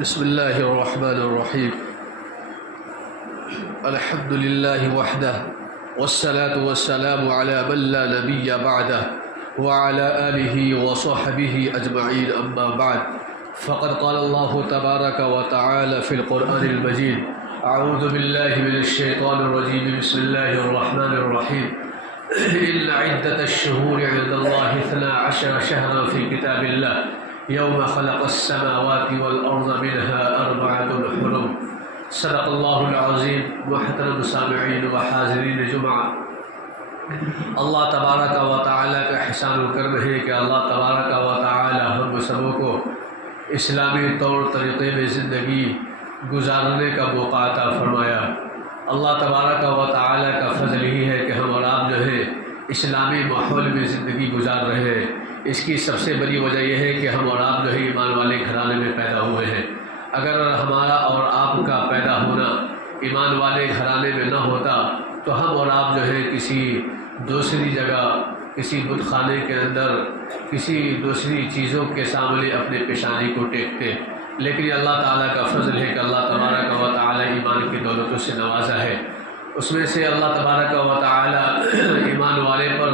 بسم اللہ الرحمن الرحیم الحمد للہ وحدہ والصلاة والسلام علی من لا نبی بعدہ وعلی آلہ وصحبہ اجمعین اما بعد فقد قال اللہ تبارک وتعالی فی القرآن المجید اعوذ باللہ من الشیطان الرجیم بسم اللہ الرحمن الرحیم ان عدة الشہور عند اللہ 12 شہرا فی کتاب اللہ یوم خلق السماوات والارض منها 4 حرم صدق اللہ العظیم. محترم سامعین و حاضرین جمعہ، اللہ تبارک و تعالیٰ کا احسان و کرم ہے کہ اللہ تبارک و تعالیٰ ہم سبوں کو اسلامی طور طریقے میں زندگی گزارنے کا موقع عطا فرمایا. اللہ تبارک و تعالیٰ کا فضل ہی ہے کہ ہم اور آپ جو ہے اسلامی ماحول میں زندگی گزار رہے ہیں. اس کی سب سے بڑی وجہ یہ ہے کہ ہم اور آپ جو ہے ایمان والے گھرانے میں پیدا ہوئے ہیں. اگر ہمارا اور آپ کا پیدا ہونا ایمان والے گھرانے میں نہ ہوتا تو ہم اور آپ جو ہے کسی دوسری جگہ، کسی بت خانے کے اندر، کسی دوسری چیزوں کے سامنے اپنے پیشانی کو ٹیکتے. لیکن اللہ تعالیٰ کا فضل ہے کہ اللہ تبارک و تعالیٰ ایمان کی دولتوں سے نوازا ہے. اس میں سے اللہ تبارک و تعالیٰ ایمان والے پر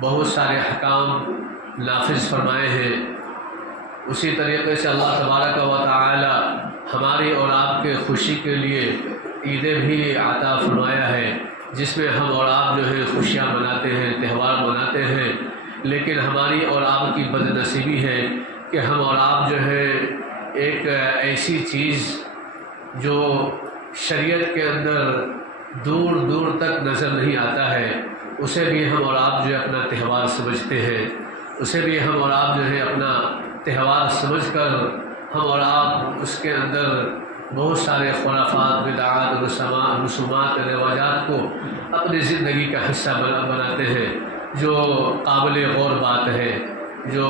بہت سارے احکام نافذ فرمائے ہیں. اسی طریقے سے اللہ تبارک و تعالی ہماری اور آپ کے خوشی کے لیے عیدیں بھی عطا فرمایا ہے، جس میں ہم اور آپ جو ہے خوشیاں مناتے ہیں، تہوار مناتے ہیں. لیکن ہماری اور آپ کی بد نصیبی ہے کہ ہم اور آپ جو ہے ایک ایسی چیز جو شریعت کے اندر دور دور تک نظر نہیں آتا ہے، اسے بھی ہم اور آپ جو ہے اپنا تہوار سمجھتے ہیں. اسے بھی ہم اور آپ جو ہے اپنا تہوار سمجھ کر ہم اور آپ اس کے اندر بہت سارے خرافات، بدعات، رسومات، رواجات کو اپنی زندگی کا حصہ بناتے ہیں، جو قابل غور بات ہے، جو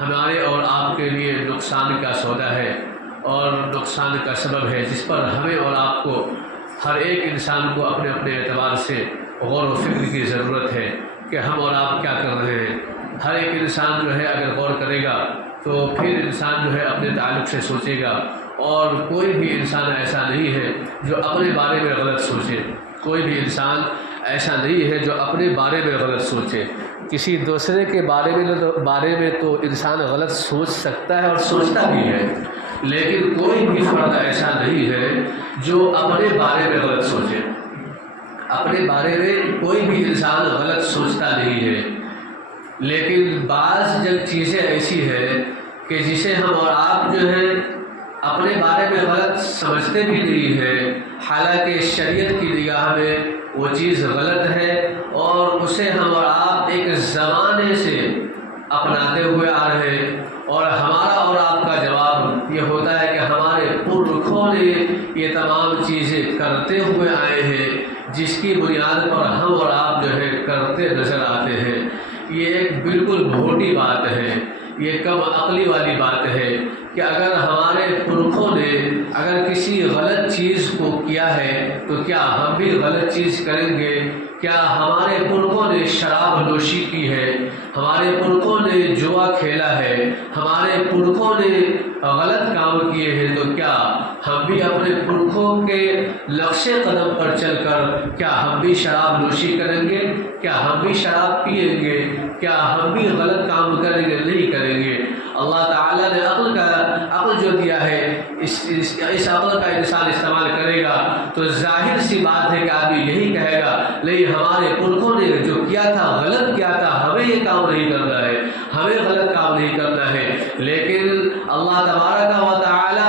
ہمارے اور آپ کے لیے نقصان کا سودا ہے اور نقصان کا سبب ہے، جس پر ہمیں اور آپ کو ہر ایک انسان کو اپنے اپنے اعتبار سے غور و فکر کی ضرورت ہے کہ ہم اور آپ کیا کر رہے ہیں. ہر ایک انسان جو ہے اگر غور کرے گا تو پھر انسان جو ہے اپنے تعلق سے سوچے گا، اور کوئی بھی انسان ایسا نہیں ہے جو اپنے بارے میں غلط سوچے. کوئی بھی انسان ایسا نہیں ہے جو اپنے بارے میں غلط سوچے. کسی دوسرے کے بارے میں تو انسان غلط سوچ سکتا ہے اور سوچتا بھی ہے، لیکن کوئی بھی فرد ایسا نہیں ہے جو اپنے بارے میں غلط سوچے. اپنے بارے میں کوئی بھی انسان غلط سوچتا نہیں ہے. لیکن بعض جب چیزیں ایسی ہیں کہ جسے ہم اور آپ جو ہے اپنے بارے میں غلط سمجھتے بھی نہیں ہیں، حالانکہ شریعت کی نگاہ میں وہ چیز غلط ہے، اور اسے ہم اور آپ ایک زمانے سے اپناتے ہوئے آ رہے ہیں. اور ہمارا اور آپ کا جواب یہ ہوتا ہے کہ ہمارے پرخوں نے یہ تمام چیزیں کرتے ہوئے آئے ہیں، جس کی بنیاد پر ہم اور آپ جو ہے کرتے نظر آتے ہیں. یہ ایک بالکل بھوٹی بات ہے، یہ کم عقلی والی بات ہے کہ اگر ہمارے پرخوں نے اگر کسی غلط چیز کو کیا ہے تو کیا ہم بھی غلط چیز کریں گے؟ کیا ہمارے پرخوں نے شراب نوشی کی ہے، ہمارے پرخوں نے جوا کھیلا ہے، ہمارے پرخوں نے غلط کام کیے ہیں، تو کیا ہم بھی اپنے پرخوں کے نقش قدم پر چل کر کیا ہم بھی شراب نوشی کریں گے؟ کیا ہم بھی شراب پئیں گے؟ کیا ہم بھی غلط کام کریں گے؟ نہیں کریں گے. اللہ تعالیٰ نے عقل جو دیا ہے، اس عقل کا انسان استعمال کرے گا تو ظاہر سی بات ہے کہ آدمی یہی کہے گا لیکن ہمارے پرخوں نے جو کیا تھا غلط کیا تھا، ہمیں یہ کام نہیں کرنا ہے، ہمیں غلط کام نہیں کرنا ہے. لیکن اللہ تبارک و تعالی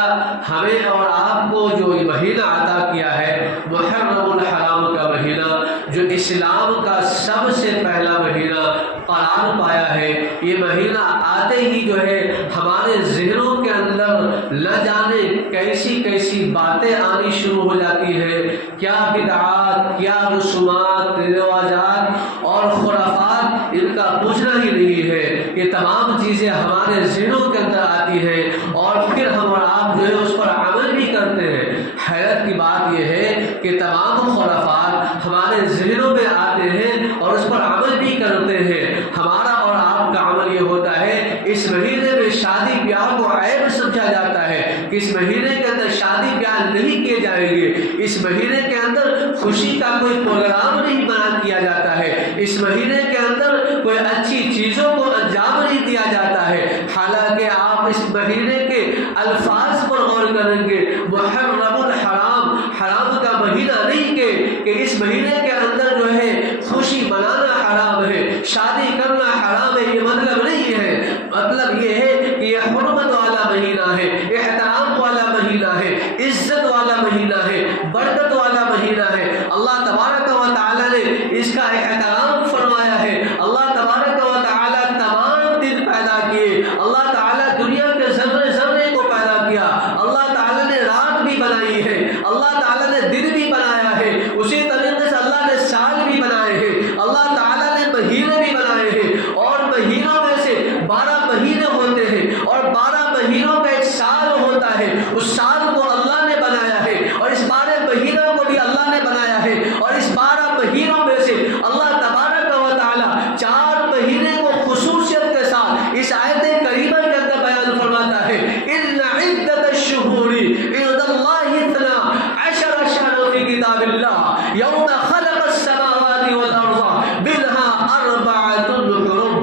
ہمیں اور آپ کو جو مہینہ عطا کیا ہے، محرم الحرام کا مہینہ، جو اسلام کا سب سے پہلا مہینہ قرار پایا ہے، یہ مہینہ آتے ہی جو ہے ہمارے ذہنوں کے اندر نہ جانے کیسی کیسی باتیں آنی شروع ہو جاتی ہے. کیا بدعات، کیا رسومات، رواجات اور خرافات، ان کا پوچھنا ہی نہیں ہے. یہ تمام چیزیں ہمارے ذہنوں کے اندر آتی ہیں اور پھر ہم اور آپ جو ہے اس پر عمل بھی کرتے ہیں. حیرت کی بات یہ ہے کہ تمام خرافات ہمارے ذہنوں میں آتے ہیں اور اس پر عمل بھی کرتے ہیں. ہمارا اور آپ کا عمل یہ ہوتا ہے اس مہینے میں شادی بیاہ کو عیب سمجھا جاتا ہے کہ اس مہینے کے اندر شادی بیاہ نہیں کیے جائیں گے، اس مہینے کے اندر خوشی کا کوئی پروگرام نہیں بنا کیا جاتا ہے، اس مہینے کے اندر کوئی اچھی چیزوں کو انجام نہیں دیا جاتا ہے۔ حالانکہ آپ اس مہینے کے الفاظ پر غور کریں گے، محرم الحرام، حرام کا مہینہ نہیں کہ اس مہینے کے اندر جو ہے خوشی منانا حرام ہے، شادی کرنا حرام ہے، یہ مطلب نہیں ہے۔ مطلب یہ ہے کہ یہ حرمت والا مہینہ ہے، احترام والا مہینہ ہے، عزت والا مہینہ ہے، برکت والا مہینہ ہے۔ اللہ تبارک و تعالیٰ نے اس کا احترام فرمایا ہے۔ اللہ تبارک و تعالیٰ تمام دن پیدا کیے، اللہ تعالیٰ دنیا کے ذرے ذرے کو پیدا کیا، اللہ تعالیٰ نے رات بھی بنائی ہے، اللہ تعالیٰ نے دن بھی بنایا ہے، اسی طریقے سے اللہ نے سال بھی بنائے ہیں، اللہ تعالیٰ نے مہینے بھی بنائے ہیں، اور مہینوں میں سے 12 مہینے ہوتے ہیں، اور 12 مہینوں کا ایک سال ہوتا ہے، اس سال کو اللہ نے بنایا ہے، اور اس 12 مہینوں کو بھی اللہ نے بنایا ہے، اور اس 12 مہینوں میں سے اللہ تبارک و تعالیٰ 4 مہینے کو خصوصیت کے ساتھ اس آیت کریمہ کے اندر بیان فرماتا ہے، ان عدت الشہور عند اللہ 12 شہرا فی کتاب اللہ یوم خلق السماوات والارض منها 4 حرم۔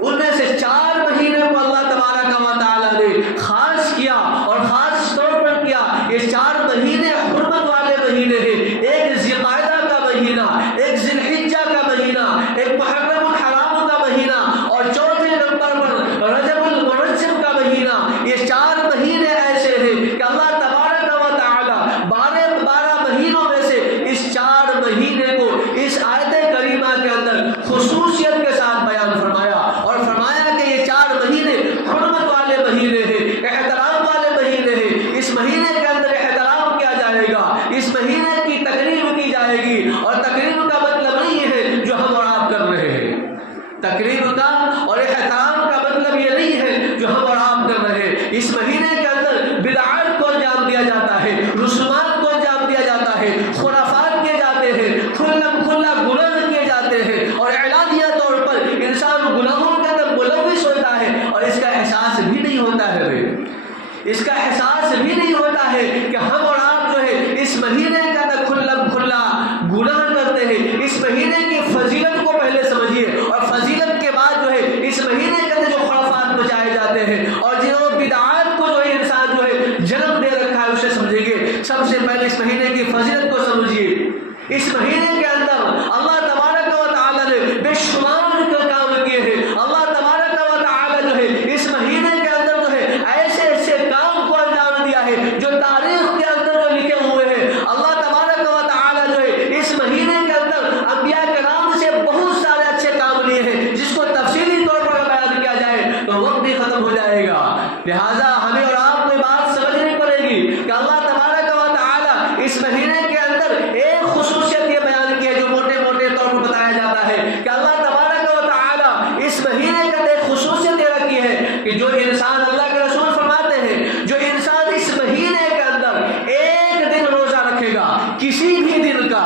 ان میں سے 4 مہینے کو اللہ تبارک و تعالیٰ نے خاص کیا، اور خاص طور پر کیا۔ یہ 4 مہینے حرمت والے مہینے ہیں، ایک ذی القعدہ کا مہینہ، ایک ذی الحجہ کا مہینہ، ایک محرم الحرام کا مہینہ، اور چوتھے نمبر پر رجب المرجب کا مہینہ۔ یہ 4 مہینے ایسے ہیں کہ اللہ تبارک و تعالیٰ 12 مہینوں میں سے اس 4 مہینے کو اس آیت کریمہ کے اندر خصوصیت کے ساتھ بیان فرمایا، اور فرمایا کہ یہ 4 مہینے حرمت والے مہینے ہیں، احترام والے مہینے ہیں، اس مہینے کے اندر احترام کیا جائے گا، اس مہینے کی تقریب کی جائے گی، اور تقریب کا مطلب نہیں ہے جو ہم اور آپ کر رہے ہیں، تقریب کا اور احترام کا مطلب یہ نہیں ہے جو ہم اور آپ کر رہے ہیں۔ اس مہینے کے اندر بدعات کو انجام دیا جاتا ہے، رسومات کو انجام دیا جاتا ہے، خرافات کیے جاتے ہیں، کھلم کھلا گناہ کیے جاتے ہیں، اور اعلانیہ طور پر انسان گناہوں کے اندر ملوث ہوتا ہے، اور اس کا احساس بھی نہیں ہوتا ہے، اس کا احساس بھی نہیں ہوتا ہے کہ ہم اور آپ جو ہے اس مہینے کے اندر کھلم کھلا گناہ کرتے ہیں۔ اس مہینے کی فضیلت کو پہلے سمجھیے، اور فضیلت کے بعد جو ہے اس مہینے کے اندر جو خرافات مچائے جاتے ہیں اور جو بدعات کو جو ہے انسان جو ہے جنم دے رکھا ہے اسے سمجھیں گے۔ سب سے پہلے اس مہینے کی فضیلت کو سمجھیے۔ اس مہینے کے اندر اللہ تبارک و تعالیٰ نے بے شمار کام کیے ہیں۔ اللہ تبارک و تعالیٰ جو ہے اس مہینے کے اندر جو ہے ایسے ایسے کام کو انجام دیا ہے جو تاریخ کے اندر جو لکھے ہوئے ہیں۔ اللہ تبارک و تعالیٰ جو ہے اس مہینے کے اندر انبیاء کرام سے بہت سارے اچھے کام لیے ہیں، جس کو تفصیلی طور پر بیان کیا جائے تو وقت بھی ختم ہو جائے گا، لہٰذا ہمیں اور آپ کو بات سمجھنی پڑے گی کہ اللہ تبارک و تعالیٰ اس مہینے کے اندر ایک خصوصیت یہ بیان کی ہے جو موٹے موٹے طور پر بتایا جاتا ہے کہ اللہ تبارک و تعالیٰ اس مہینے کے اندر ایک خصوصیت یہ رکھی ہے کہ جو انسان، اللہ کے رسول فرماتے ہیں، جو انسان اس مہینے کے اندر ایک دن روزہ رکھے گا، کسی بھی دن کا،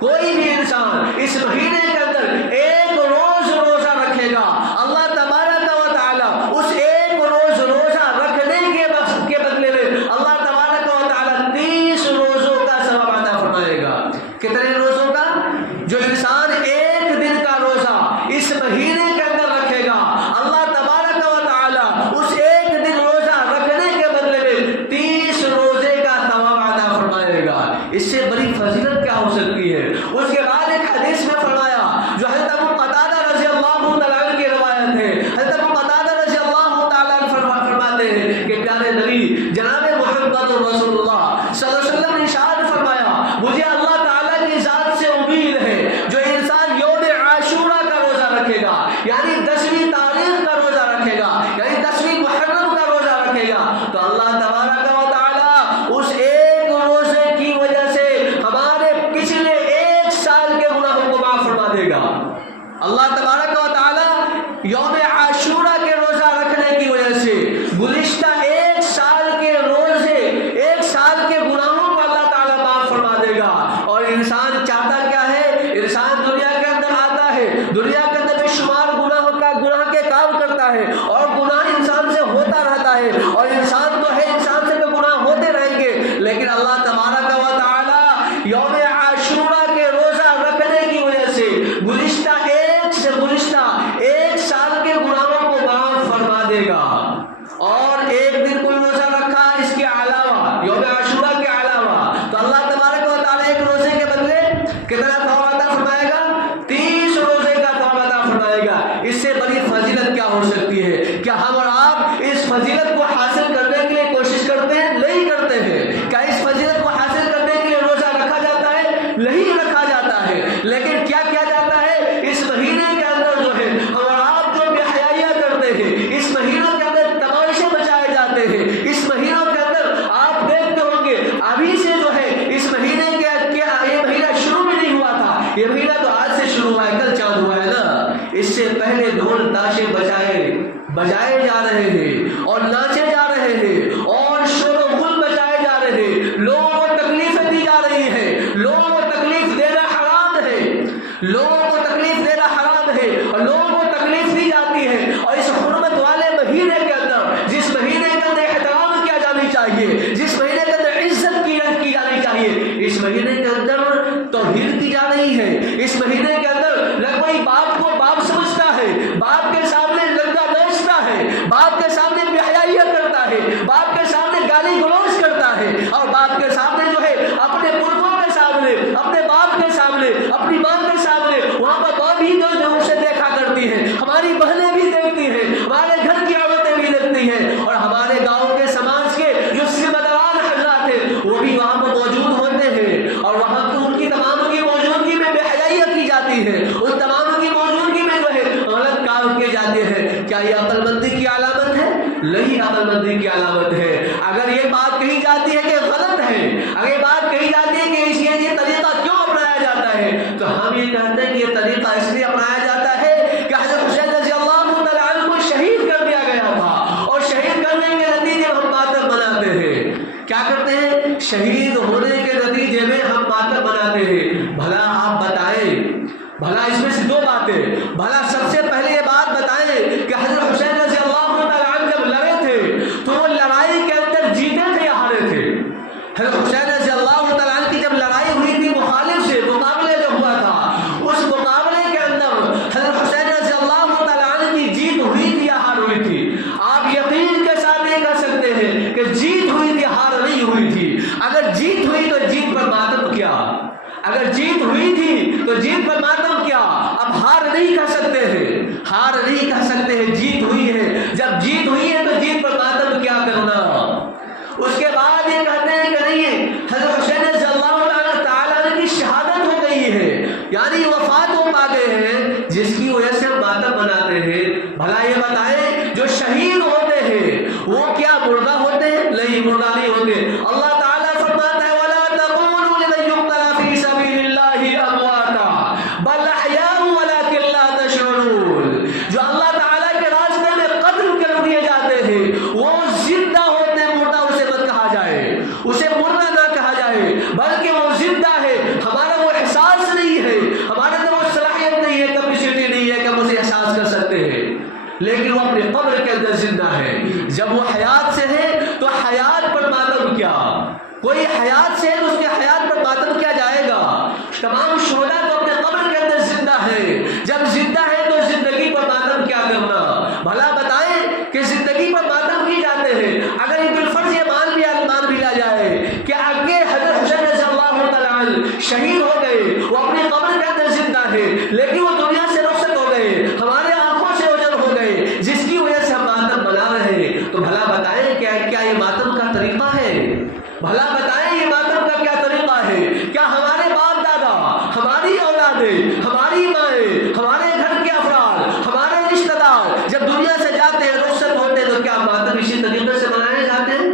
کوئی بھی انسان اس مہینے کے اندر ایک روز روزہ رکھے گا، اللہ تبارک و تعالیٰ اس ایک روز روزہ رکھنے کے بدلے میں اللہ تبارک و تعالیٰ 30 روزوں کا ثواب عطا فرمائے گا۔ کتنے روزوں کا؟ جو انسان ایک دن کا روزہ اس مہینے کے اندر رکھے گا، اللہ تبارک و تعالیٰ اس ایک دن روزہ رکھنے کے بدلے میں 30 روزے کا ثواب عطا فرمائے گا۔ اس سے بڑی فضیلت کیا ہو سکتی ہے؟ اس کے بعد ایک حدیث میں فرمایا جو حضرت ابو قتادہ رضی اللہ تعالیٰ عنہ کی روایت ہے، حضرت ابو قتادہ رضی اللہ تعالیٰ عنہ فرماتے ہیں کہ پیارے نبی جناب محمد رسول اللہ صلی اللہ علیہ وسلم نے ارشاد فرمایا، مجھے اللہ تعالیٰ کی ذات سے امید ہے جو انسان یوم عاشورہ کا روزہ رکھے گا، یعنی 10ویں تاریخ کا روزہ رکھے گا، یعنی 10ویں محرم کا روزہ رکھے گا، تو اللہ تبارک و تعالیٰ اس ایک روزے کی وجہ سے ہمارے پچھلے 1 سال کے گناہوں کو معاف فرما دے گا۔ اللہ تبارک و تعالیٰ یوم عاشورہ کے روزہ رکھنے کی وجہ سے گزشتہ 1 سال کے روزے، 1 سال کے گناہوں کو اللہ تعالیٰ معاف فرما دے گا۔ اور انسان چاہتا کیا ہے؟ انسان دنیا کے اندر آتا ہے، دنیا کے اندر بے شمار گناہ کے کام کرتا ہے، اور گناہ انسان سے ہوتا رہتا ہے، اور انسان بجائے جا رہے ہیں اور ناچے جا رہے ہیں اور شور و غل بجائے جا رہے ہیں، لوگوں کو تکلیفیں دی جا رہی ہیں، لوگوں کو تکلیف دینا حرام ہے، لوگوں کو تکلیف دینا حرام ہے اور لوگوں کو تکلیف دی جاتی ہے۔ اور اس حرمت والے مہینے کے اندر، جس مہینے کے اندر احترام کیا جانی چاہیے، جس مہینے کے اندر عزت کی جانی چاہیے، اس مہینے کے اندر توہین کی جا رہی ہے۔ اس مہینے کے اندر نہ کوئی باپ کو باپ سمجھتا ہے، باپ کے سامنے لڑکا بیچتا ہے، باپ کے سامنے بے حیائیاں کرتا ہے، باپ کے سامنے گالی گلوچ کرتا ہے، اور باپ کے سامنے جو ہے اپنے پرکوں کے سامنے، اپنے باپ کے سامنے، اپنی ماں کے سامنے، وہاں پر ماں بھی جو اسے دیکھا کرتی ہے، ہماری بہنیں بھی دیکھتی ہیں، ہمارے گھر کی عورتیں بھی دیکھتی ہیں، اور ہمارے گاؤں کے سماج کے جو ذمہ داران حضرات ہیں وہ بھی وہاں پر موجود ہوتے ہیں، اور وہاں پر ان کی تمام کی موجودگی میں بے حیائیاں کی جاتی ہے، ان تمام کی موجودگی میں جو ہے غلط کام کیے جاتے ہیں۔ کیا یہ عقل مندی کی علامت ہے؟ نہیں، عقل مندی کی علامت ہے۔ اگر یہ بات کہی جاتی ہے کہ غلط ہے، اگر یہ بات کہی جاتی ہے کہ یہ طریقہ کیوں اپنایا جاتا ہے، تو ہم یہ کہتے ہیں کہ یہ طریقہ اس لیے اپنایا جاتا ہے کہ حضرت حسین رضی اللہ تعالیٰ عنہ کو شہید کر دیا گیا تھا، اور شہید کرنے کے نتیجے میں ہم ماتم مناتے ہیں۔ کیا کرتے ہیں؟ شہید ہونے کے نتیجے میں ہم ماتم مناتے ہیں۔ بھلا آپ بتائیں، بھلا اس میں سے دو باتیں، بھلا سب سے پہلے یہ بات بتائیں کہ حضرت حسین رضی اللہ تعالیٰ عنہ جب لڑے تھے تو وہ لڑائی کے اندر جیتے تھے یا ہارے تھے؟ حضرت حسین رضی اللہ تعالیٰ عنہ کی جب لڑائی ہوئی تھی مخالف سے، مقابلے جو ہوا تھا، اس مقابلے کے اندر حضرت حسین رضی اللہ تعالیٰ عنہ کی جیت ہوئی تھی یا ہار ہوئی تھی؟ آپ یقین کے ساتھ نہیں کہہ سکتے ہیں کہ جیت ہوئی تھی، ہار نہیں ہوئی تھی۔ اگر جیت ہوئی تو جیت پر ماتم کیا، اگر جیت ہوئی تھی تو جیت پر ماتم کیا؟ اب ہار نہیں کہہ سکتے ہیں، ہار نہیں کہہ سکتے ہیں، جیت ہوئی ہے۔ جب جیت ہوئی ہے تو جیت پر ماتم کیا کرنا؟ اس کے بعد یہ کہتے ہیں کہ نہیں، حضرت حسین رضی اللہ تعالیٰ عنہ کی شہادت ہو گئی ہے، یعنی وفات ہو پا گئے ہیں، جس کی وجہ سے ہم ماتم مناتے ہیں۔ بھلا یہ بتائیں جو شہید ہوتے ہیں وہ کیا مردہ ہوتے ہیں؟ نہیں، مردہ نہیں ہوتے۔ اللہ تعالیٰ فرماتا ہے وَلَا تَقُولُوا لِمَن يُقْتَلَ فِي سَبِيلِ اللَّهِ أَمْوَاتًا بَلْ أَحْيَاءٌ وَلَٰكِن لَّا تَشْعُرُونَ۔ جو اللہ تعالیٰ کے راستے میں قتل کر دیے جاتے ہیں وہ زندہ ہوتے ہیں، مردہ اسے مت کہا جائے، اسے مردہ نہ کہا جائے، بلکہ وہ زندہ ہے۔ ہمارا وہ احساس نہیں ہے، ہمارے اندر وہ صلاحیت نہیں ہے، کیپیسٹی نہیں ہے کہ ہم اسے احساس کر سکتے ہیں، لیکن وہ اپنے قبر کے اندر زندہ ہے۔ جب وہ حیات سے ہے تو حیات پر ماتم کیا؟ کوئی حیات سے ہے تو اس کے حیات پر ماتم کیا جائے گا؟ تمام شہداء تو اپنے قبر کے اندر زندہ ہے، جب زندہ ہے تو زندگی پر ماتم کیا کرنا؟ بھلا بتائیں کہ زندگی پر ماتم کی جاتے ہیں۔ اگر یہ بالفرض یہ مان بھی لیا جائے کہ آگے حضرت حسین رضی اللہ تعالیٰ عنہ شہید ہو گئے، وہ اپنی قبر کے اندر زندہ ہے، لیکن وہ دنیا سے رخصت ہو گئے، ہمارے آنکھوں سے اوجھل ہو گئے، جس کی وجہ سے ہم ماتم بنا رہے ہیں، تو بھلا بتائیں کیا یہ ماتم کا طریقہ ہے؟ بھلا بتائیں یہ ماتم کا کیا طریقہ ہے؟ کیا ہمارے باپ دادا، ہماری اولادیں، ہماری مائیں، ہمارے گھر کے افراد، ہمارے رشتہ دار جب دنیا سے جاتے ہیں، رخصت ہوتے ہیں، تو کیا ماتم اسی طریقے سے منائے جاتے ہیں؟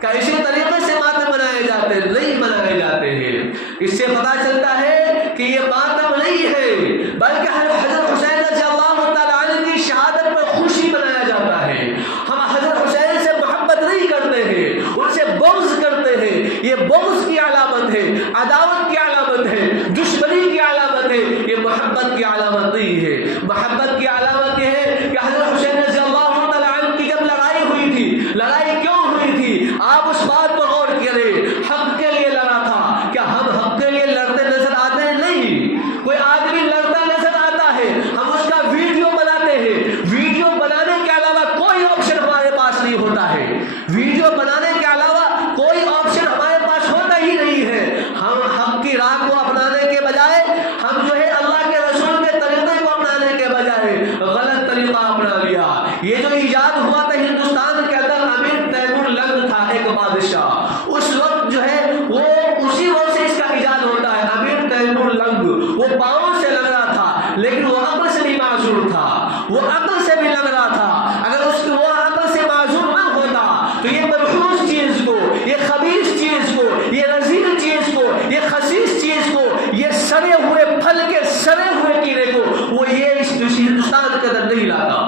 کیا اسی طریقے سے ماتم منائے جاتے ہیں؟ نہیں منائے جاتے ہیں۔ اس سے پتہ چلتا ہے کہ یہ ماتم نہیں ہے، بلکہ حضرت حسین رضی اللہ تعالیٰ عنہ کی شہادت پر خوشی منایا جاتا ہے۔ ہم حضرت حسین سے محبت نہیں کرتے ہیں، ان سے بغض کرتے ہیں۔ یہ بغض کی علامت ہے، عداوت کی علامت ہے، دشمنی کی علامت ہے، یہ محبت کی علامت نہیں ہے۔ محبت کی علامت یہ ہے کہ حضرت حسین رضی اللہ تعالیٰ عنہ کی جب لڑائی ہوئی تھی، لڑائی کیوں ہوئی تھی؟ آپ اس بات پر غور کریں، حق کے لیے لڑا تھا۔ کیا ہم حق کے لیے لڑتے نظر آتے ہیں؟ نہیں۔ کوئی آدمی لڑتا نظر آتا ہے، ہم اس کا ویڈیو بناتے ہیں، ویڈیو بنانے کے علاوہ کوئی آپشن ہمارے پاس نہیں ہوتا ہے، ویڈیو بنانے کے علاوہ کوئی آپشن ہمارے پاس ہوتا ہی نہیں ہے۔ ہم حق کی راہ کو اپنانے کے بجائے، ہم جو ہے اللہ کے رسول کے طریقے کو اپنانے کے بجائے غلط طریقہ اپنا لیا۔ یہ جو ایجاد ہوا تھا ہندوستان کے اندر، امیر تیمور لنگ تھا ایک بادشاہ، اس وقت جو ہے وہ اسی وقت سے اس کا ایجاد ہوتا ہے۔ امیر تیمور لنگ وہ پاؤں سے لگ رہا تھا، لیکن وہ عقل سے نہیں معذور تھا، وہ عقل سے بھی لگ رہا تھا۔ اگر اس کو وہ عقل سے معذور نہ ہوتا تو یہ منحوس چیز کو، یہ خبیث چیز کو، یہ رذیل چیز کو، یہ خسیس چیز کو، یہ سڑے ہوئے پھل کے سڑے ہوئے کیڑے کو وہ یہ اس ہندوستان کے اندر نہیں لاتا۔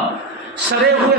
سڑے ہوئے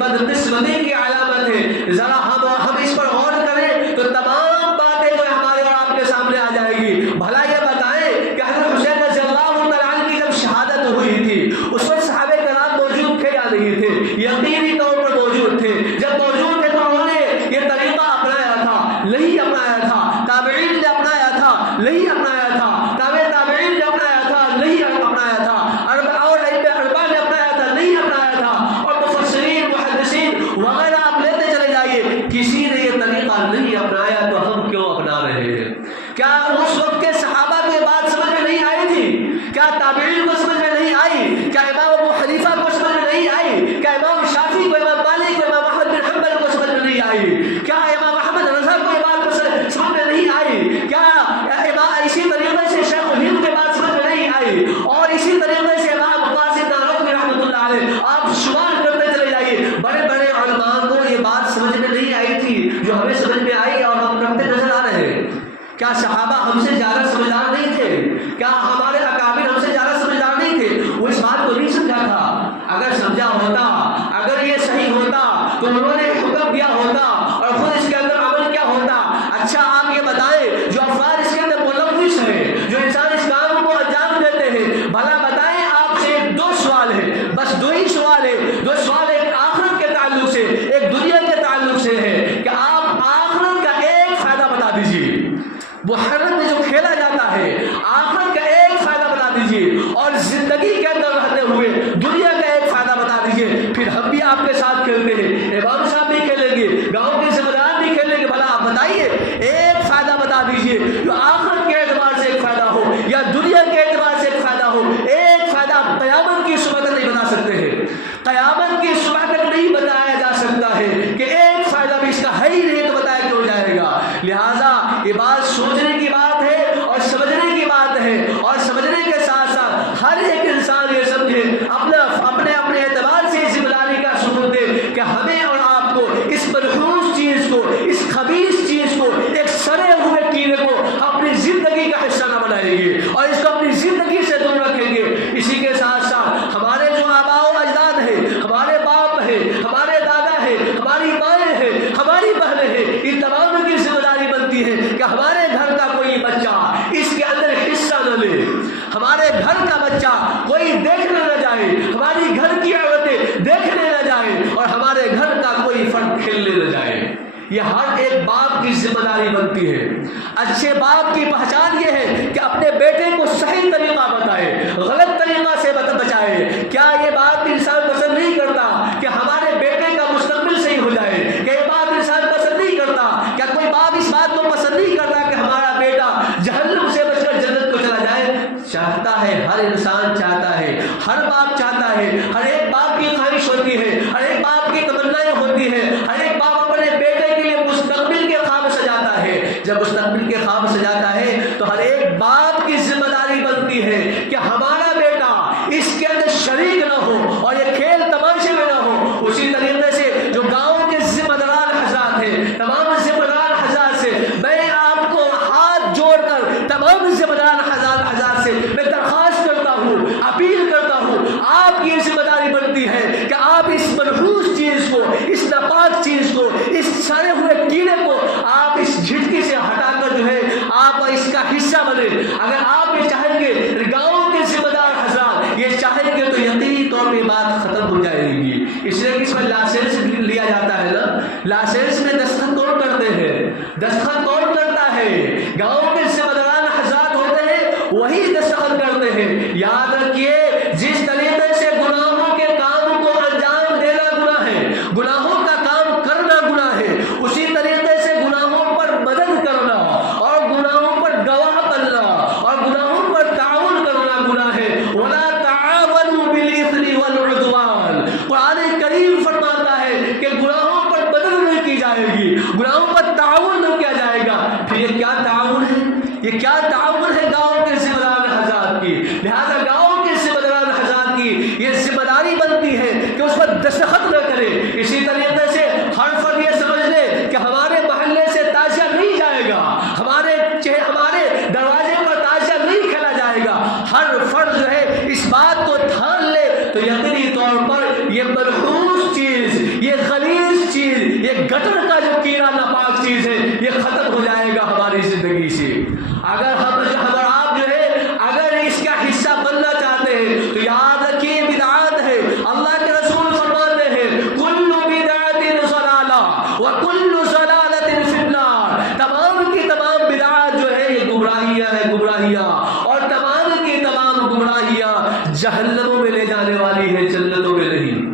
بدقسمتی کی علامت ہے. ذرا ہم اس پر غور کریں تو تمام باتیں جو ہمارے اور آپ کے سامنے آ جائے گی. بھلا یہ بتائیں کہ حضرت حسین رضی اللہ تعالیٰ عنہ کی جب شہادت ہوئی تھی اس وقت صحابہ کرام موجود تھے یا نہیں تھے؟ یقینی طور پر موجود تھے. جب موجود تھے تو انہوں نے یہ طریقہ اپنایا تھا؟ نہیں اپنایا تھا. تابعین نے اپنایا تھا؟ نہیں اپنایا تھا. تابعین نے اپنایا تھا؟ نہیں اپنایا تھا. اور اربا نے اپنایا تھا؟ نہیں اپنایا تھا. اور مفسرین محدثین وغیرہ آپ لیتے چلے جائیے, کسی نے یہ طریقہ نہیں اپنایا تو ہم کیوں اپنا رہے ہیں؟ کیا اس وقت کے صحابہ کو یہ بات سمجھ میں نہیں آئی تھی؟ کیا تابعین کو سمجھ میں نہیں آئی؟ کیا امام ابو حنیفہ کو سمجھ میں نہیں آئی؟ کیا امام شافعی کو, امام مالک کو, امام احمد بن حنبل کو سمجھ میں نہیں آئی؟ کیا امام احمد رضا کو یہ بات سمجھ میں نہیں آئی؟ کیا اسی طریقے سے شیخ الہند کی بات سمجھ میں نہیں آئی؟ اور اسی طریقے سے امام قاسم نانوتوی رحمۃ اللہ علیہ, آپ شمار کرتے چلے جائیے, بڑے بڑے علماء کو یہ بات سمجھ میں نہیں آئی تھی جو ہمیں سمجھ میں آئی اور ہم کرتے نظر آ رہے ہیں. کیا صحابہ ہم سے زیادہ سمجھدار نہیں تھے؟ کیا ہمارے اکابر ہم سے زیادہ سمجھدار نہیں تھے؟ وہ اس بات کو نہیں سمجھا تھا. اگر سمجھا ہوتا, اگر یہ صحیح ہوتا تو انہوں نے حکم دیا ہوتا اور خود اس کے اندر عمل کیا ہوتا. اچھا آپ یہ بتائیں, جو افراد اس کے اندر ملوث ہیں, جو انسان اس کام کو انجام دیتے ہیں, بھلا بتائیں آپ سے دو سوال ہے, بس دو ہی سوال ہے. دو سوال ایک آخرت کے تعلق سے, ایک دنیا کے تعلق سے ہے کہ آپ آخرت کا ایک فائدہ بتا دیجیے. محرم میں جو کھیلا جاتا ہے آخرت کا ایک فائدہ بتا دیجیے, اور زندگی کے اندر رہتے ہوئے دنیا کا ایک فائدہ بتا دیجیے. پھر ہم بھی آپ کے ساتھ کھیلتے ہیں, امام صاحب بھی کھیلیں گے, گاؤں کے ذمہ دار بھی کھیلیں گے. بھلا آپ بتائیے ایک فائدہ بتا دیجیے جو آخرت کے اعتبار سے ایک فائدہ ہو یا دنیا کے اعتبار سے ایک فائدہ ہو. ایک فائدہ آپ قیامت کی صبح تک نہیں بتا سکتے ہیں. قیامت کی صبح تک نہیں بتایا جا سکتا ہے کہ ایک فائدہ بھی اس کا ہے ہی نہیں تو بتایا کیوں جائے گا. لہٰذا یہ بات سوچنے کی بات ہے اور سمجھنے کی بات ہے, اور سمجھنے کے ساتھ ساتھ ہر ایک انسان یہ سمجھے, اپنے اعتبار سے ذمہ داری کا ثبوت دے کہ ہمیں اور آپ کو اس منحوس چیز کو, اس خبیث چیز کو, ایک سڑے ہوئے کیڑے کو اپنی زندگی کا حصہ نہ بنائیں گے اور اس کو اپنی زندگی سے دور رکھیں گے. اسی کے ساتھ ساتھ ہمارے جو آباء و اجداد ہیں, ہمارے باپ ہیں, ہمارے دادا ہیں, ہماری مائیں ہیں, ہماری بہنیں ہیں, ان تمام کی ذمہ داری بنتی ہے کہ ہمارے گھر کا کوئی بچہ اس کے اندر حصہ نہ لے. ہمارے گھر کا بچہ کوئی دیکھنے نہ جائے, ہماری گھر کی عورتیں دیکھنے نہ جائیں, اور ہمارے گھر کا کوئی فرد کھیلنے نہ جائے. یہ ہر ایک باپ کی ذمہ داری بنتی ہے. اچھے باپ کی پہچان یہ ہے کہ اپنے بیٹے کو صحیح طریقہ بتائے, غلط طریقہ سے بچائے. کیا یہ بات انسان پسند نہیں کرتا کہ ہمارے بیٹے کا مستقبل صحیح ہو جائے؟ کیا یہ بات انسان پسند نہیں کرتا؟ کیا کوئی باپ اس بات کو پسند نہیں کرتا کہ ہمارا بیٹا جہنم سے بچ کر جنت کو چلا جائے؟ چاہتا ہے, ہر انسان چاہتا ہے, ہر باپ چاہتا ہے, ہر ایک باپ کی خواہش ہوتی ہے, ہر ایک باپ کی تمنائیں ہوتی ہے, ہر ایک باپ اپنے بیٹے کے لیے مستقبل کے خواب سجاتا ہے. جب مستقبل کے خواب سجاتا ہے تو ہر ایک باپ کی ذمہ داری بنتی ہے کہ ہمارا بیٹا اس کے اندر شریک نہ ہو اور یہ کھیل تماشے میں نہ ہو. اسی طریقے سے جو گاؤں کے ذمہ دار حضرات ہیں, تمام ذمہ دار حضرات سے میں آپ کو ہاتھ جوڑ کر تمام ذمہ دار حضرات سے میں درخواست کرتا ہوں, اپیل کرتا ہوں, آپ کی ذمہ داری بنتی ہے کہ آپ اس منحوس چیز کو, اس ناپاک چیز کو, اس سڑے ہوئے کیڑے کو آپ اس جھٹکی سے ہٹا کر جو ہے آپ اس کا حصہ بنے. اگر آپ یہ چاہیں گے, گاؤں کے ذمہ دار حضرات یہ چاہیں گے, تو یقینی طور پہ بات ختم ہو جائے گی. اس لیے کہ اس میں لائسنس لیا جاتا ہے نا, لائسنس میں دستخط کون کرتے ہیں؟ دستخط کون کرتا ہے؟ گاؤں کے ذمہ دار حضرات ہوتے ہیں, وہی دستخط کرتے ہیں. یاد رکھیے, جس طریقے سے گناہوں کے کام کو انجام دینا گناہ ہے, گناہوں کا کام کرنا گناہ ہے, اسی طریقے سے گناہوں پر مدد کرنا اور گناہوں پر گواہ بننا اور گناہوں پر تعاون کرنا گناہ ہے. وَلَا تَعَاوَنُوا بِالْإِثْمِ وَالْعُدْوَانِ, قرآن کریم فرماتا ہے کہ گناہوں پر مدد نہیں کی جائے گی, گناہوں پر تعاون نہیں کیا جائے گا. پھر یہ کیا تعاون ہے؟ یہ کیا تعاون ہے گاؤں کے ذمہ دار حضرات کی؟ لہذا گاؤں کے ذمہ دار حضرات کی یہ ذمہ داری بنتی ہے کہ اس پر دستخط نہ کرے. اسی طریقے سے ہر فرد یہ سمجھ لے کہ ہمارے محلے سے تازیہ نہیں جائے گا, ہمارے دروازے پر تازیہ نہیں کھیلا جائے گا. ہر فرد جو ہے اس بات کو ٹھان لے تو یقینی طور پر یہ منحوس چیز, یہ گٹر کا جو کیڑا ناپاک چیز ہے یہ ختم ہو جائے گا ہماری زندگی سے. اگر ہم اور آپ جو ہے اگر اس کا حصہ بننا چاہتے ہیں تو یاد رکھیے بدعات ہے. اللہ کے رسول فرماتے ہیں کل بدعت ضلالہ وکل ضلالۃ فی النار. تمام کی تمام بدعات جو ہے یہ گمراہیاں ہیں، گمراہیاں، اور تمام کی تمام گمراہیاں جہنموں میں لے جانے والی ہے، جنتوں میں نہیں.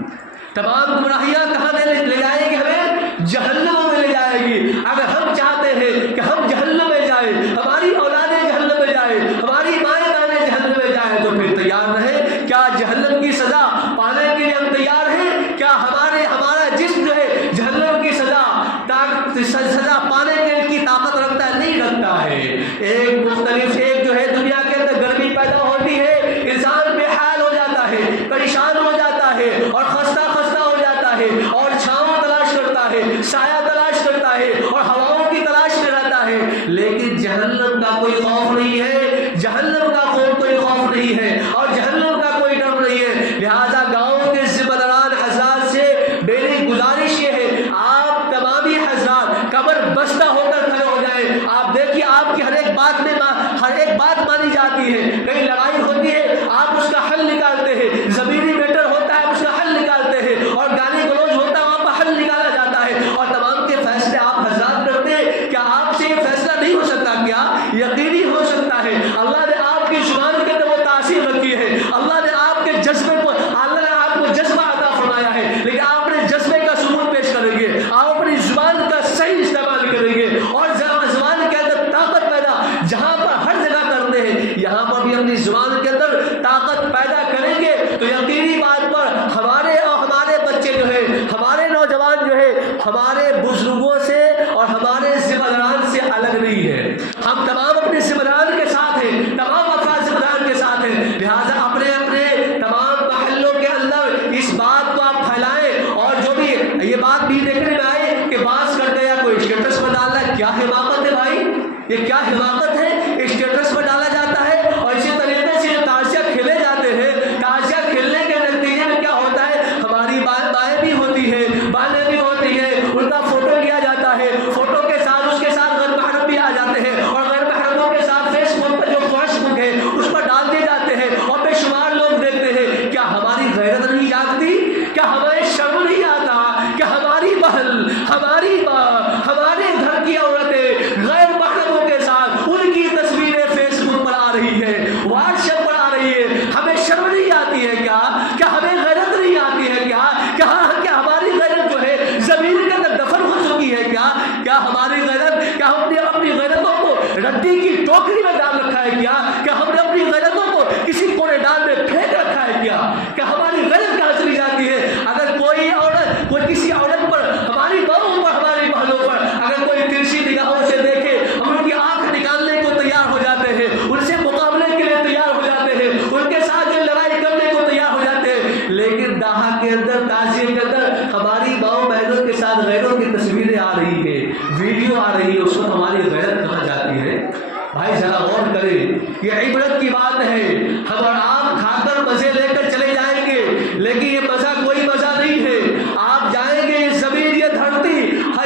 تمام گمراہیاں کہاں لے جائے گی؟ ہمیں جہنموں میں لے جائے گی. اگر ہم چاہتے ہیں کہ ہم جہنم میں جائیں، ہماری اولادیں جہنم میں جائیں، ہماری مائیں بہنیں جہنم میں جائیں، تو پھر تیار رہیں. کیا جہنم کی سزا پانے کے لیے ہم تیار ہیں؟ کیا ہمارا جسم جو ہے جہنم کی سزا پانے کی طاقت رکھتا ہے؟ نہیں رکھتا ہے. ایک مختلف ایک جو ہے دنیا کے اندر گرمی پیدا ہوتی ہے، انسان بے حال ہو جاتا ہے، پریشان ہو جاتا ہے اور خستہ ہو جاتا ہے، اور چھاؤں تلاش کرتا ہے، سایہ تلاش کرتا ہے، اور ہواؤں کی تلاش میں رہتا ہے. لیکن جہنم کا کوئی خوف نہیں ہے، جہنم کا کوئی خوف نہیں ہے، اور جہنم کا کوئی ڈر نہیں ہے. لہذا گاؤں کے ذمہ داران حضرات سے میری گزارش یہ ہے آپ تمامی حضرات قبر بستہ ہو کر کھڑے ہو جائیں. آپ دیکھیے آپ کی ہر ایک بات مانی جاتی ہے. کہیں لڑائی ہوتی ہے آپ اس کا حل نکالتے ہیں، زمینی میٹر ہوتا ہے اس کا حل نکالتے ہیں، اور گالی گلوچ ہوتا ہے وہاں پر حل نکالا جاتا ہے، اور تمام کے فیصلے آپ حضرات کرتے ہیں. کیا آپ سے یہ فیصلہ نہیں ہو سکتا؟ کیا یقینی ہو سکتا ہے. اللہ نے آپ کی زبان کے اندر وہ تاثیر رکھی ہے، اللہ نے آپ کے جذبے کو، اللہ نے آپ کو جذبہ عطا فرمایا ہے، لیکن آپ اپنے جذبے کا ثبوت پیش کریں گے، آپ اپنی زبان کا صحیح استعمال کریں گے، اور زبان کے اندر طاقت پیدا جہاں پر ہر جگہ کرتے ہیں یہاں پر بھی اپنی زبان کے اندر طاقت پیدا کریں گے تو یقینی بات پر ہمارے بچے جو ہے، ہمارے نوجوان جو ہے ہمارے بزرگوں سے اور ہمارے ذمہ داران سے الگ نہیں ہے. ہم تمام اپنے ذمہ داران کے ساتھ ہیں، تمام افراد ذمہ داران کے ساتھ ہیں. لہٰذا اپنے تمام محلوں کے اندر اس بات کو آپ پھیلائیں، اور جو بھی یہ بات بھی دیکھنے میں آئے کہ باز کرتے یا کوئی اسٹیٹس پر ڈالنا ہے، کیا حماقت ہے بھائی، یہ کیا حماقت ہے. اسٹیٹس پر ڈالا جاتا ہے، اور اسی طریقے سے جو تازیہ کھیلے جاتے ہیں، تازیہ کھیلنے کے نتیجے میں کیا ہوتا ہے ہماری مائیں بھی ہوتی ہے، بہنیں بھی ہوتی ہے، ان کا فوٹو لیا جاتا ہے، فوٹو کے ساتھ اس کے ساتھ غیر محرم بھی آ جاتے ہیں، اور غیر محرموں کے ساتھ فیس بک پر جو فیس بک ہے اس پر ڈال دیے جاتے ہیں، اور بے شمار لوگ دیکھتے ہیں. کیا ہماری غیرت نہیں جاگتی؟ کیا ہمیں شرم نہیں آتا کہ ہماری بہن، ہماری ماں، ہمارے گھر کی عورتیں غیر محرموں کے ساتھ ان کی تصویریں فیس بک پر آ رہی ہے، واٹس ایپ پر آ رہی ہے؟ ہمیں شرم نہیں آتی ہے کیا؟ کیا ہمیں غیرت نہیں آتی ہے کیا؟ کیا ہماری غیرت جو ہے زمین کے اندر دفن ہو چکی ہے کیا؟ کیا ہماری غیرت، کیا ہم نے اپنی غیرتوں کو رڈی کی ٹوکری میں ڈال رکھا ہے کیا؟ کیا ہم نے اپنی غیرتوں کو کسی کونے ڈال میں پھینک رکھا ہے کیا؟ کیا ہماری غیرت کہاں چلی جاتی ہے؟ اگر کوئی کسی عورت پر، ہماری بہنوں پر، ہماری بہنوں پر اگر کوئی ترچھی نگاہوں سے دیکھے ہم ان کی آنکھ نکالنے کو تیار ہو جاتے ہیں، ان سے مقابلے کے لیے تیار ہو جاتے ہیں، ان کے ساتھ جو لڑائی کرنے کو تیار ہو جاتے ہیں. لیکن داہا کے اندر، تعزیے کے اندر ہماری ماؤں بہنوں کے ساتھ غیروں کی تصویریں آ رہی ہیں، ویڈیو آ رہی ہے، اس وقت ہماری غیرت کہاں جاتی ہے؟ بھائی ذرا غور کریں، یہ عبرت کی بات ہے. ہم اور آپ کھا کر مزے لے کر چلے جائیں گے، لیکن یہ مزہ کوئی مزہ نہیں ہے. آپ جائیں گے، یہ زمین، یہ دھرتی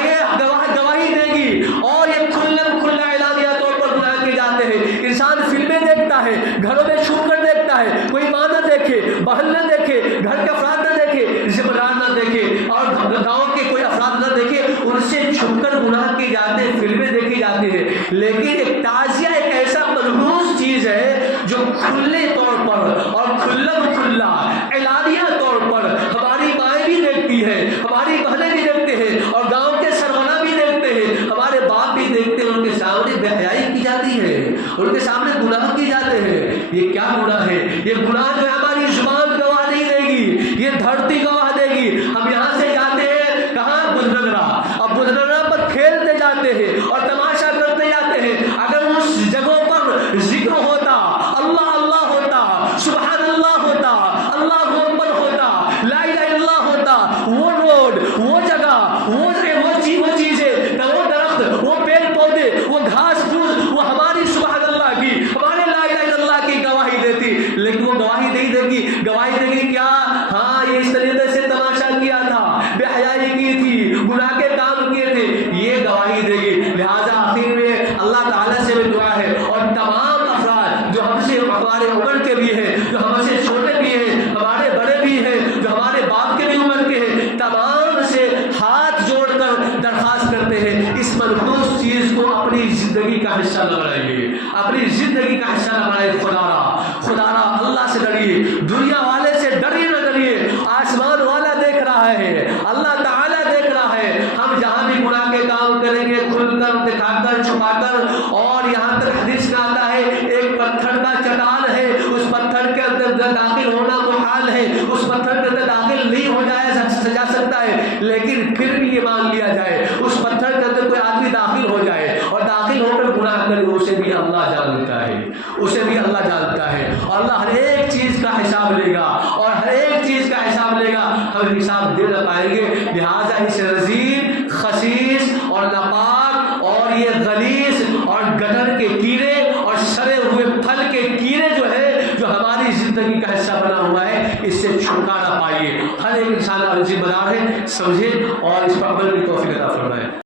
یہ گواہی دے گی، اور یہ کھلا اعلانیہ طور پر گناہ کیے جاتے ہیں. انسان فلمیں دیکھتا ہے، گھروں میں چھپ کر دیکھتا ہے، کوئی ماں نہ دیکھے، بہن نہ دیکھے، گھر کے افراد نہ دیکھے، ذمہ دار نہ دیکھے، اور گاؤں کے کوئی افراد نہ دیکھے، ان سے چھپ کر گناہ کیے جاتے ہیں، فلمیں دیکھی جاتی ہیں. لیکن ایک تعزیہ ایک ایسا ملحوظ چیز ہے جو کھلے طور پر اور کھلا اعلانیہ طور پر ہماری مائیں بھی دیکھتی ہے، ہماری بہنیں بھی دیکھتے ہیں، اور گاؤں کے سربراہ بھی دیکھتے ہیں، ہمارے باپ بھی دیکھتے ہیں. ان کے سامنے بے حیائی کی جاتی ہے، ان کے سامنے گناہ کیے جاتے ہیں. یہ کیا گناہ ہے؟ یہ گناہ جو ہماری زبان گواہ نہیں دے گی، یہ دھرتی گواہ دے گی. ہم یہاں سے جاتے ہیں کہاں؟ بزرگرا، اور بزرگرا پر کھیلتے جاتے ہیں اور تماشا کرتے جاتے ہیں. اگر اس جگہوں پر ذکر ہوتا، اللہ اللہ ہوتا، سبحان اللہ ہوتا، اللہ اکبر ہوتا، لا الہ الا اللہ ہوتا، وہ روڈ، وہ جگہ، وہ چیزیں، وہ درخت، وہ پیڑ پودے، وہ گھاس پھوس، وہ ہماری سبحان اللہ کی، ہمارے لا الہ الا اللہ کی گواہی دیتی کا حصہ نہ بنائیے، اپنی زندگی کا حصہ نہ بنائیے۔ خدا را اللہ سے ڈریے، دنیا والے سے ڈریے نہ ڈریے۔ آسمان والا دیکھ رہا ہے، اللہ تعالیٰ دیکھ رہا ہے۔ ہم جہاں بھی گناہ کے کام کریں گے، کھل کر، دکھا کر، چھپا کر، اور یہاں تک حدیث میں آتا ہے ایک پتھر کا چٹان ہے، اس پتھر کے اندر داخل ہونا محال ہے، اس پتھر کے اندر داخل نہیں ہو جا سکتا ہے، لیکن پھر بھی یہ مان لیا جائے اس پتھر کے اندر کوئی آدمی داخل ہو جائے اور داخل ہو کر گناہ کرے، اسے بھی اللہ جانتا ہے، اسے بھی اللہ جانتا ہے، اور اللہ ہر ایک چیز کا حساب لے گا، اور ہر ایک چیز کا حساب لے گا، ہم حساب دے نہ پائیں گے۔ لہٰذا اس رذیل، خسیس اور ناپاک اور یہ غلیظ اور گٹر کے کیڑے اور سڑے ہوئے پھل کے کیڑے جو ہے، جو ہماری زندگی کا حصہ بنا ہوا ہے، اس سے چھٹکارا پائیے۔ ہر ایک انسان کا ذمہ دار ہے، سمجھے اور اس پر عمل کی توفیق عطا فرمائے۔